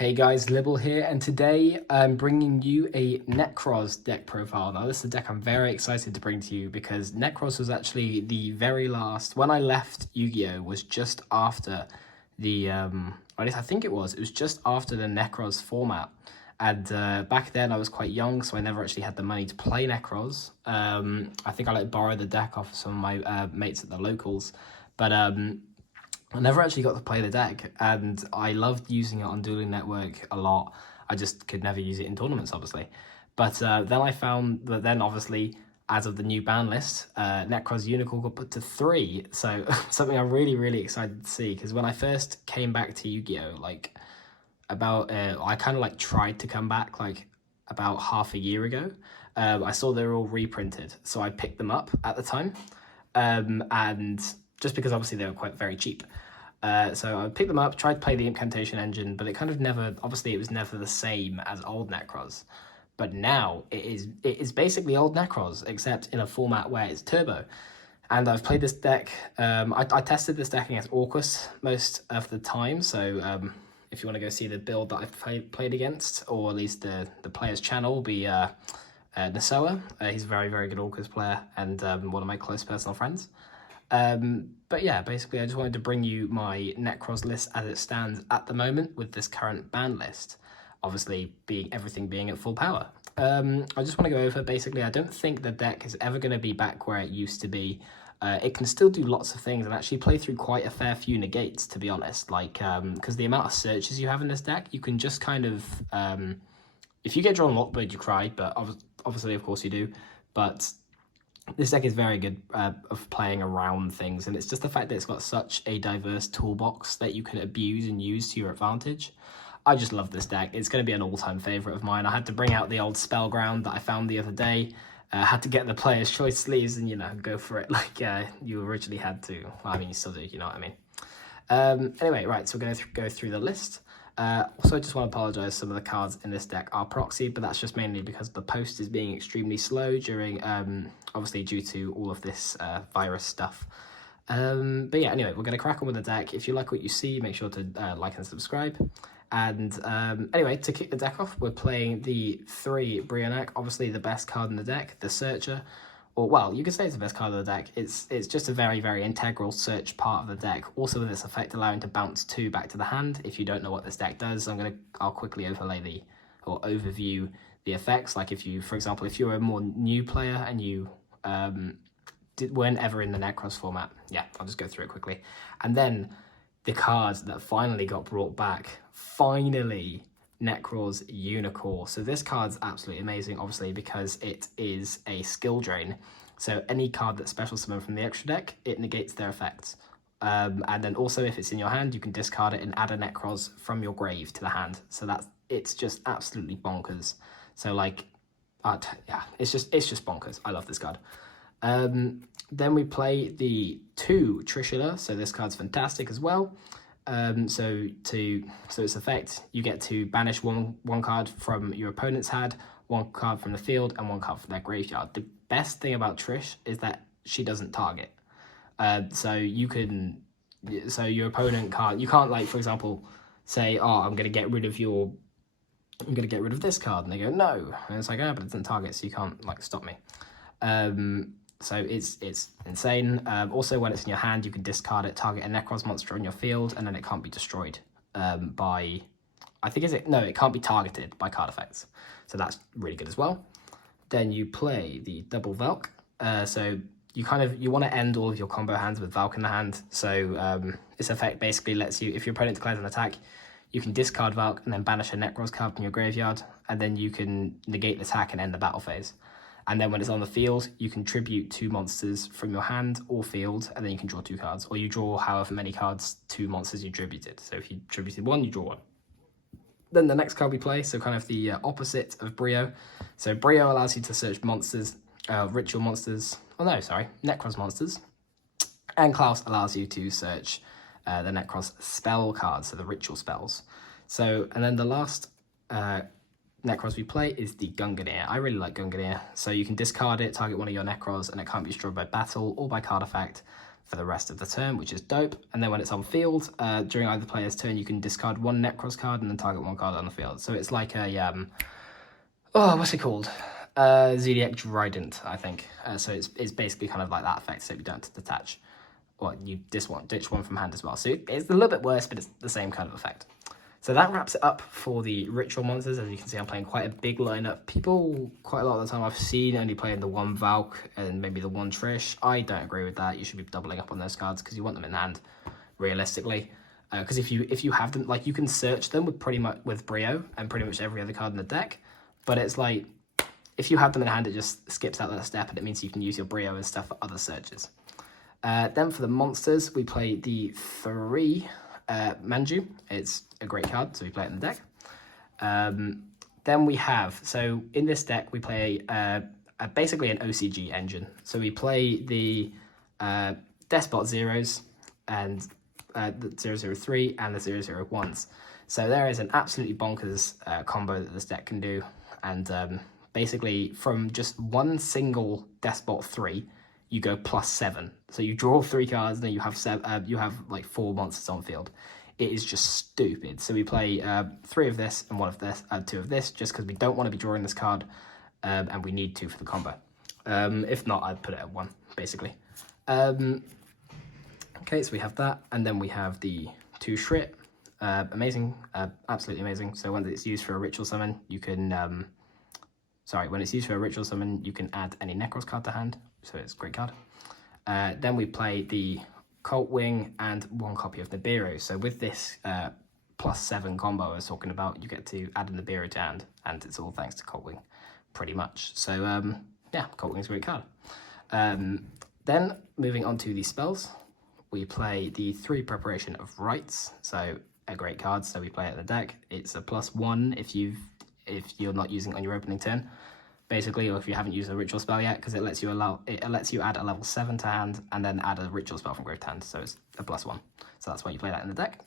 Hey guys, Libble here, and today I'm bringing you a Nekroz deck profile. Now this is a deck I'm very excited to bring to you because Nekroz was actually the very last, when I left Yu-Gi-Oh! Was just after the, or at least I think it was just after the Nekroz format. And back then I was quite young, so I never actually had the money to play Nekroz. I think I borrowed the deck off of some of my mates at the locals, but I never actually got to play the deck, and I loved using it on Dueling Network a lot. I just could never use it in tournaments, obviously. But then I found that then, obviously, as of the new ban list, Nekroz Unicorn got put to 3. So something I'm really, really excited to see, because when I first came back to Yu-Gi-Oh! I kind of tried to come back about half a year ago. I saw they were all reprinted, so I picked them up at the time. And just because obviously they were very cheap. So I picked them up, tried to play the Incantation engine, but it kind of never, obviously it was never the same as old Nekroz. But now it is basically old Nekroz, except in a format where it's turbo. And I've played this deck, I tested this deck against Orcus most of the time, so if you want to go see the build that I've played against, or at least the player's channel, will be Nasoa. He's a very, very good Orcus player, and one of my close personal friends. But yeah, basically I just wanted to bring you my Nekroz list as it stands at the moment with this current ban list, obviously everything being at full power. I just want to go over, basically I don't think the deck is ever going to be back where it used to be. It can still do lots of things and actually play through quite a fair few negates, to be honest, because the amount of searches you have in this deck, you can just kind of, if you get drawn Lockbird, you cry, but obviously of course you do, but this deck is very good of playing around things, and it's just the fact that it's got such a diverse toolbox that you can abuse and use to your advantage. I just love this deck. It's going to be an all-time favourite of mine. I had to bring out the old Spellground that I found the other day. Had to get the Player's Choice sleeves and, go for it like you originally had to. Well, I mean, you still do, you know what I mean. Anyway, right, so we're going to go through the list. Also, I just want to apologise, some of the cards in this deck are proxy, but that's just mainly because the post is being extremely slow during, obviously due to all of this virus stuff. But yeah, anyway, we're going to crack on with the deck. If you like what you see, make sure to like and subscribe. And anyway, to kick the deck off, we're playing the 3 Brionac, obviously the best card in the deck, the Searcher. Or, well, you could say it's the best card of the deck. It's just a very, very integral search part of the deck. Also with this effect allowing to bounce 2 back to the hand. If you don't know what this deck does, I'll quickly overview the effects. Like if you, for example, if you're a more new player and you weren't ever in the Nekroz format, yeah, I'll just go through it quickly. And then the cards that finally got brought back, finally, Nekroz Unicorn. So this card's absolutely amazing, obviously, because it is a skill drain. So any card that's special summoned from the extra deck, it negates their effects. And then also, if it's in your hand, you can discard it and add a Nekroz from your grave to the hand. So it's just absolutely bonkers. So yeah, it's just bonkers. I love this card. Then we play the 2 Trishula. So this card's fantastic as well. So its effect, you get to banish one card from your opponent's hand, 1 card from the field, and 1 card from their graveyard. The best thing about Trish is that she doesn't target. So your opponent can't, for example, say, oh, I'm gonna get rid of this card, and they go no, and it's like, oh, but it doesn't target, so you can't stop me. So it's insane. Also, when it's in your hand, you can discard it, target a Nekroz monster on your field, and then it can't be destroyed by, it can't be targeted by card effects. So that's really good as well. Then you play the double Valk. So you want to end all of your combo hands with Valk in the hand. So this effect basically lets you, if your opponent declares an attack, you can discard Valk and then banish a Nekroz card from your graveyard, and then you can negate the attack and end the battle phase. And then when it's on the field, you can tribute 2 monsters from your hand or field, and then you can draw 2 cards. Or you draw however many cards 2 monsters you tributed. So if you tributed 1, you draw 1. Then the next card we play, so kind of the opposite of Brio. So Brio allows you to search monsters, ritual monsters. Oh no, sorry, Nekroz monsters. And Klaus allows you to search the Nekroz spell cards, so the ritual spells. So, and then the last Nekroz we play is the Gungnir. I really like Gungnir. So you can discard it, target one of your Nekroz, and it can't be destroyed by battle or by card effect for the rest of the turn, which is dope. And then when it's on field, during either player's turn, you can discard one Nekroz card and then target one card on the field. So it's like a, what's it called? Zodiac Trident, I think. So it's basically kind of like that effect, so you don't have to detach. Well, you ditch one from hand as well. So it's a little bit worse, but it's the same kind of effect. So that wraps it up for the ritual monsters. As you can see, I'm playing quite a big lineup. People, quite a lot of the time I've seen, only playing the one Valk and maybe the one Trish. I don't agree with that. You should be doubling up on those cards because you want them in hand, realistically. Because if you have them, like, you can search them with Brio and pretty much every other card in the deck. But it's like, if you have them in hand, it just skips out that step, and it means you can use your Brio and stuff for other searches. Then for the monsters, we play the 3 Manju. It's a great card, so we play it in the deck. Then we have, so in this deck, we play basically an OCG engine. So we play the Despot Zeros and the 003 and the 001s. So there is an absolutely bonkers combo that this deck can do. And basically, from just one single Despot 3, you go +7. So you draw 3 cards, and then you have like 4 monsters on field. It is just stupid. So we play 3 of this and 1 of this, 2 of this, just because we don't want to be drawing this card, and we need to for the combo. If not, I'd put it at 1, basically. Okay, so we have that, and then we have the 2 Shrit. Amazing, absolutely amazing. So when it's used for a ritual summon, you can, when it's used for a ritual summon, you can add any Nekroz card to hand, so it's a great card. Then we play the Cult Wing and 1 copy of Nibiru. So with this +7 combo I was talking about, you get to add a Nibiru to hand, and it's all thanks to Cult Wing, pretty much. So yeah, Cult Wing's a great card. Then moving on to the spells, we play the 3 Preparation of Rites. So a great card, so we play it in the deck. It's a +1 if you're not using it on your opening turn, basically, or if you haven't used a ritual spell yet, because it lets you add a level 7 to hand and then add a ritual spell from grave to hand, so it's a +1. So that's why you play that in the deck.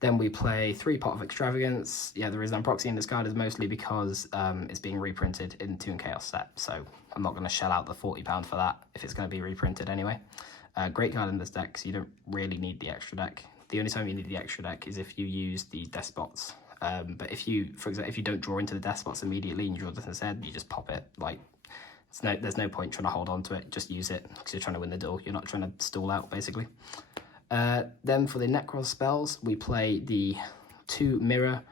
Then we play 3 Pot of Extravagance. Yeah, the reason I'm proxying this card is mostly because it's being reprinted in Toon Chaos set, so I'm not going to shell out the £40 for that if it's going to be reprinted anyway. Great card in this deck, so you don't really need the extra deck. The only time you need the extra deck is if you use the Despots. But if you, for example, if you don't draw into the Despots immediately and you draw this instead, you just pop it. Like, there's no point trying to hold on to it. Just use it because you're trying to win the duel. You're not trying to stall out, basically. Then for the Nekroz spells, we play the 2 Mirror,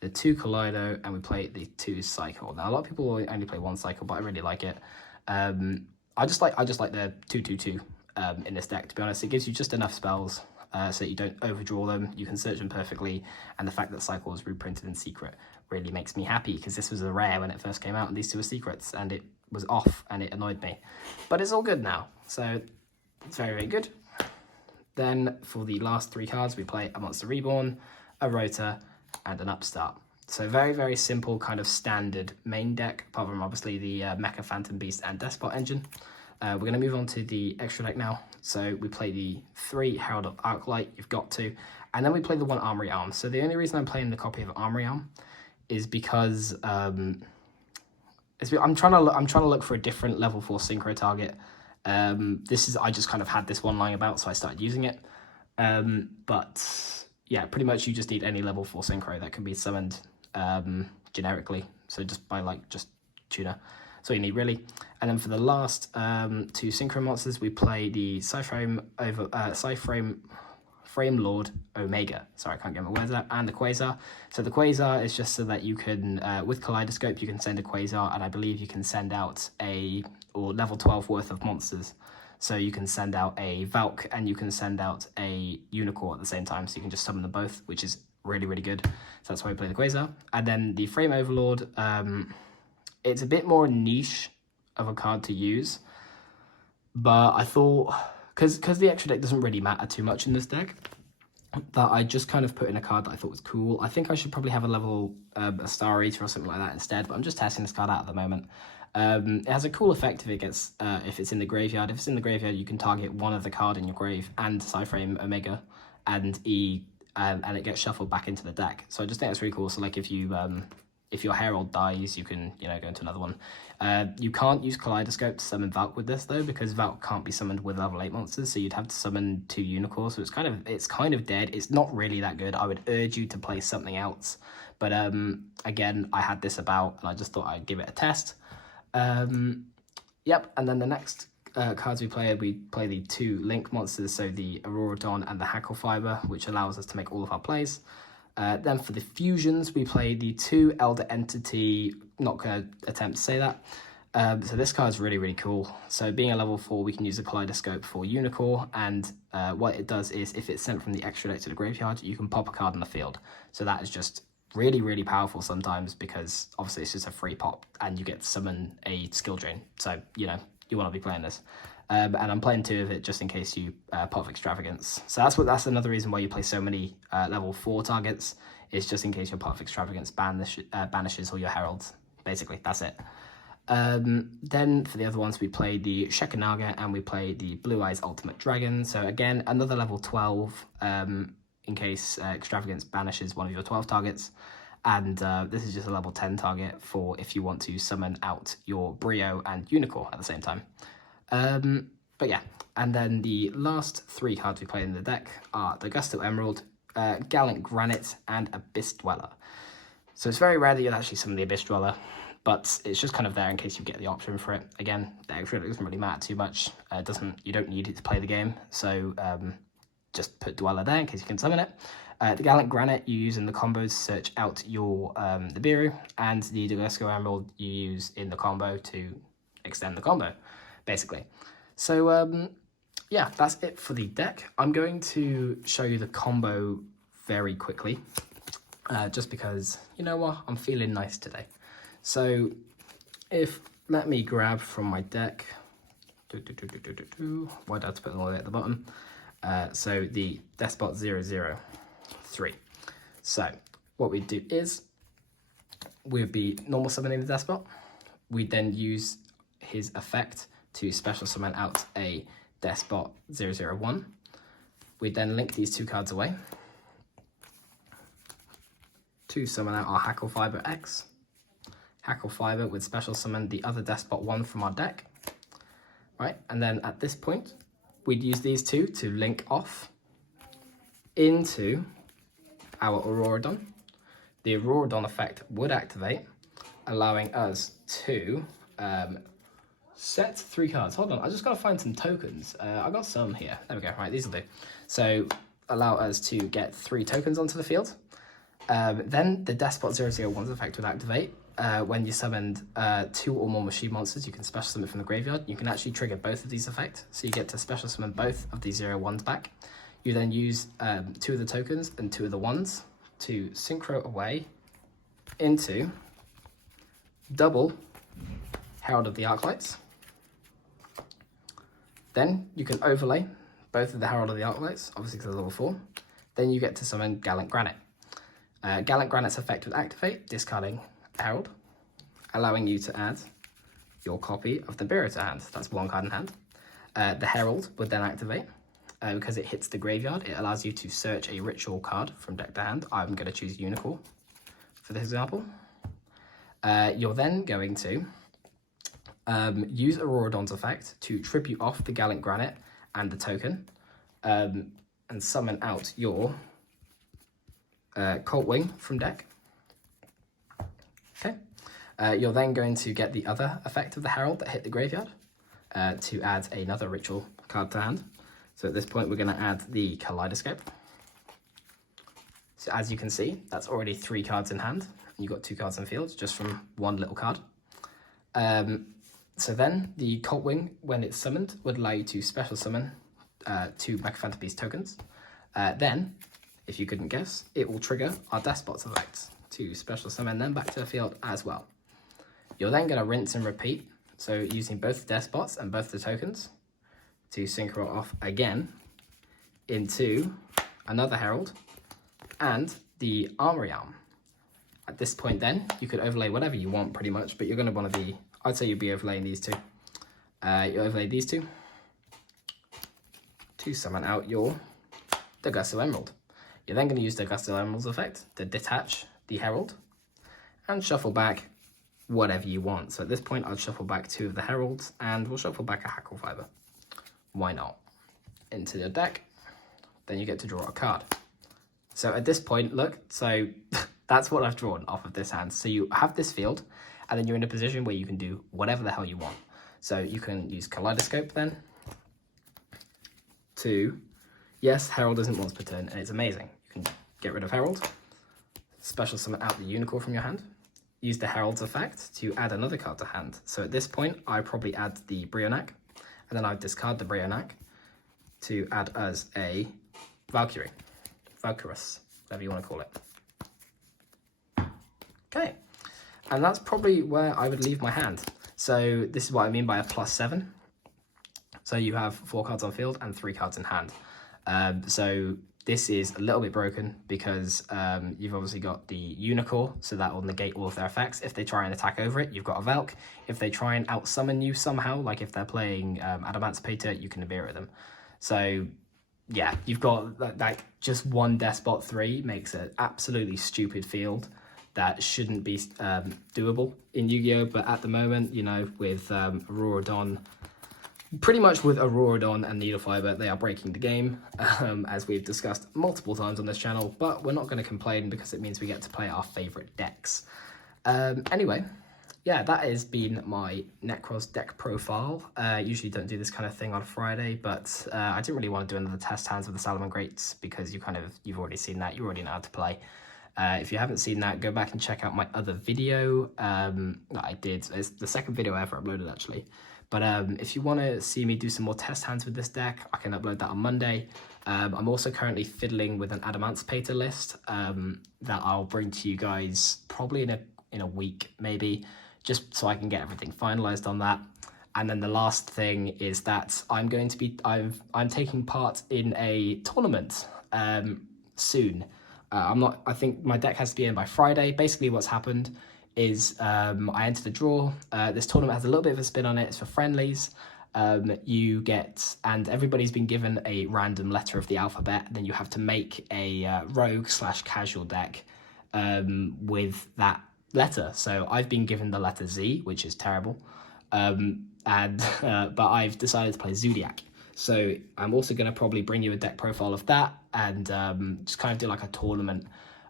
the 2 Kaleido, and we play the 2 Cycle. Now, a lot of people only play 1 Cycle, but I really like it. I just like the 2/2/2 in this deck, to be honest. It gives you just enough spells so that you don't overdraw them. You can search them perfectly, and the fact that Cycle is reprinted in secret really makes me happy, because this was a rare when it first came out, and these 2 were secrets, and it was off, and it annoyed me. But it's all good now, so it's very, very good. Then for the last 3 cards, we play a Monster Reborn, a Rota, and an Upstart. So very, very simple kind of standard main deck, apart from obviously the Mecha Phantom Beast and Despot engine. We're going to move on to the extra deck now. So we play the 3 Herald of Arclight, you've got to, and then we play the 1 Armory Arm. So the only reason I'm playing the copy of Armory Arm is because I'm trying to look for a different level 4 synchro target. I just kind of had this one lying about, so I started using it. But yeah, pretty much you just need any level 4 synchro that can be summoned generically. So just by just tuner. That's all you need, really. And then for the last 2 synchro monsters, we play the Frame Lord Omega. Sorry, I can't get my words out. And the Quasar. So the Quasar is just so that you can, with Kaleidoscope, you can send a Quasar, and I believe you can send out or level 12 worth of monsters. So you can send out a Valk and you can send out a Unicorn at the same time, so you can just summon them both, which is really, really good. So that's why we play the Quasar. And then the Frame Overlord, it's a bit more niche of a card to use, but I thought, because the extra deck doesn't really matter too much in this deck, that I just kind of put in a card that I thought was cool. I think I should probably have a level, a Star Eater or something like that instead, but I'm just testing this card out at the moment. It has a cool effect if if it's in the graveyard. If it's in the graveyard, you can target one of the card in your grave and Cyframe Omega, and it gets shuffled back into the deck. So I just think that's really cool. So like if you if your Herald dies, you can, you know, go into another one. You can't use Kaleidoscope to summon Valk with this though, because Valk can't be summoned with level 8 monsters, so you'd have to summon 2 Unicorns, so it's kind of dead. It's not really that good. I would urge you to play something else. But again, I had this about, and I just thought I'd give it a test. Yep, and then the next cards we play the 2 Link monsters, so the Auroradon and the Hackle Fiber, which allows us to make all of our plays. Then for the fusions, we play the 2 Elder Entity, not going to attempt to say that. So this card is really, really cool. So being a level 4, we can use the Kaleidoscope for Unicorn, and what it does is if it's sent from the extra deck to the graveyard, you can pop a card on the field. So that is just really, really powerful sometimes, because obviously it's just a free pop and you get to summon a skill drain. So, you know, you want to be playing this. And I'm playing 2 of it just in case you pop Extravagance. So that's another reason why you play so many level 4 targets, is just in case your pot of Extravagance banishes all your heralds. Basically, that's it. Then for the other ones, we play the Shekinaga and we play the Blue Eyes Ultimate Dragon. So again, another level 12 in case Extravagance banishes one of your 12 targets. And this is just a level 10 target for if you want to summon out your Brio and Unicorn at the same time. But yeah, and then the last 3 cards we play in the deck are the Gusto Emerald, Gallant Granite, and Abyss Dweller. So it's very rare that you'll actually summon the Abyss Dweller, but it's just kind of there in case you get the option for it. Again, the extra doesn't really matter too much. You don't need it to play the game, so just put Dweller there in case you can summon it. The Gallant Granite you use in the combos to search out your the Biru, and the Gusto Emerald you use in the combo to extend the combo, basically. So yeah, that's it for the deck. I'm going to show you the combo very quickly, just because, you know what, I'm feeling nice today. So let me grab from my deck, why did I have to put them all the way at the bottom? So the Despot 003. So what we do is, we'd be normal summoning the Despot. We then use his effect to special summon out a Despot 001. We then link these 2 cards away to summon out our Hackle Fiber X. Hackle Fiber would special summon the other Despot 1 from our deck. Right, and then at this point, we'd use these 2 to link off into our Auroradon. The Auroradon effect would activate, allowing us to set 3 cards. Hold on, I just gotta find some tokens. I got some here. There we go. Right, these will do. So allow us to get 3 tokens onto the field. Then the Despot 001's effect would activate. When you summoned 2 or more machine monsters, you can special summon from the graveyard. You can actually trigger both of these effects, so you get to special summon both of these 01s back. You then use 2 of the tokens and 2 of the 1s to synchro away into double Herald of the Arclights. Then you can overlay both of the Herald of the Arclights, obviously because they're level 4. Then you get to summon Gallant Granite. Gallant Granite's effect would activate, discarding Herald, allowing you to add your copy of the Biru to hand. That's 1 card in hand. The Herald would then activate. Because it hits the graveyard, it allows you to search a ritual card from deck to hand. I'm going to choose Unicorn for this example. You're then going to use Auroradon's effect to tribute off the Gallant Granite and the token, and summon out your Colt Wing from deck. Okay. You're then going to get the other effect of the Herald that hit the graveyard to add another ritual card to hand. So at this point, we're going to add the Kaleidoscope. So as you can see, that's already 3 cards in hand. You've got 2 cards in the field just from 1 little card. So then the Colt Wing, when it's summoned, would allow you to special summon 2 Mechaphantom Beast tokens. Then, if you couldn't guess, it will trigger our Despot's effects to special summon them back to the field as well. You're then going to rinse and repeat, so using both the Despots and both the tokens to synchro off again into another Herald and the Armory Arm. At this point then, you could overlay whatever you want pretty much, but you're going to want to be, I'd say you'd be overlaying these 2. You overlay these 2 to summon out your Gusto Emerald. You're then going to use the Gusto Emerald's effect to detach the Herald, and shuffle back whatever you want. So at this point, I'll shuffle back 2 of the Heralds, and we'll shuffle back a Hackle Fiber. Why not? Into your deck, then you get to draw a card. So at this point, look, so that's what I've drawn off of this hand. So you have this field, and then you're in a position where you can do whatever the hell you want. So you can use Kaleidoscope then to, yes, Herald isn't once per turn, and it's amazing. You can get rid of Herald, special summon out the Unicorn from your hand, use the Herald's effect to add another card to hand. So at this point, I probably add the Brionac, and then I discard the Brionac to add as a Valkyrie, Valkyrus, whatever you want to call it. Okay, and that's probably where I would leave my hand. So this is what I mean by a +7. So you have 4 cards on field and 3 cards in hand. So this is a little bit broken because you've obviously got the Unicorn, so that will negate all of their effects. If they try and attack over it, you've got a Valk. If they try and out-summon you somehow, like if they're playing Adamantipator, you can Ibera them. So yeah, you've got like just one Despot 3 makes an absolutely stupid field that shouldn't be doable in Yu-Gi-Oh! But at the moment, you know, with Auroradon, pretty much with Auroradon and Needle Fiber, they are breaking the game, as we've discussed multiple times on this channel, but we're not going to complain because it means we get to play our favourite decks. Anyway, yeah, that has been my Nekroz deck profile. Usually don't do this kind of thing on Friday, but I didn't really want to do another test hands with the Salamangreats because you've already seen that, you already know how to play. If you haven't seen that, go back and check out my other video that I did. It's the second video I ever uploaded, actually. But if you want to see me do some more test hands with this deck, I can upload that on Monday. I'm also currently fiddling with an Adamantipator list that I'll bring to you guys probably in a week, maybe, just so I can get everything finalized on that. And then the last thing is that I'm taking part in a tournament soon. I think my deck has to be in by Friday. Basically what's happened is I entered a draw. This tournament has a little bit of a spin on it. It's for friendlies. And everybody's been given a random letter of the alphabet. And then you have to make a rogue/casual deck with that letter. So I've been given the letter Z, which is terrible. But I've decided to play Zodiac. So I'm also going to probably bring you a deck profile of that and just kind of do like a tournament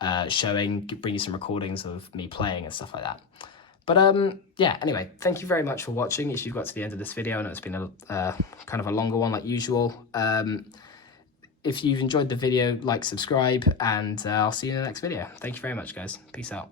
bring you some recordings of me playing and stuff like that. But yeah, anyway, thank you very much for watching. If you've got to the end of this video, I know it's been a kind of a longer one like usual. If you've enjoyed the video, like, subscribe, and I'll see you in the next video. Thank you very much, guys. Peace out.